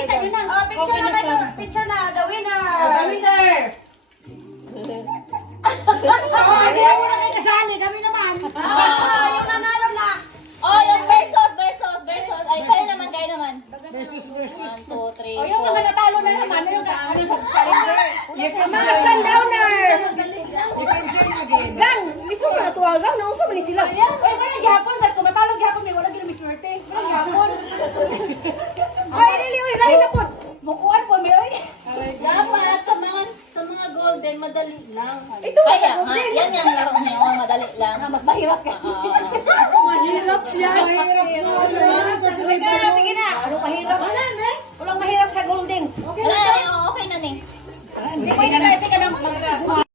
kita nyo na. Oh, picture na kayo. Picture na. The winner. The winner. Hindi na muna kayo kasali. Kami naman. Yung nanalo na. Oh, yung versus. Ay, kayo naman. Versus. 1, 2, 3, O yung mga natalo na naman. Ano sa challenger? Mga sundowner. You can join again. Gang, miso mo na tuwa. Gang, nausap mo ni sila. Uy, wala gyapon. Tapos kung matalo gyapon, may wala ginamiswerte. Wala gyapon. Ay, dili, uy, lahi na po. Bukuan po, may oy. Dapat sa mga golden, madali lang. Ito ba Kaya sa nga, yan yung laro na yun, madali lang. Mas mahirap ka. Oo.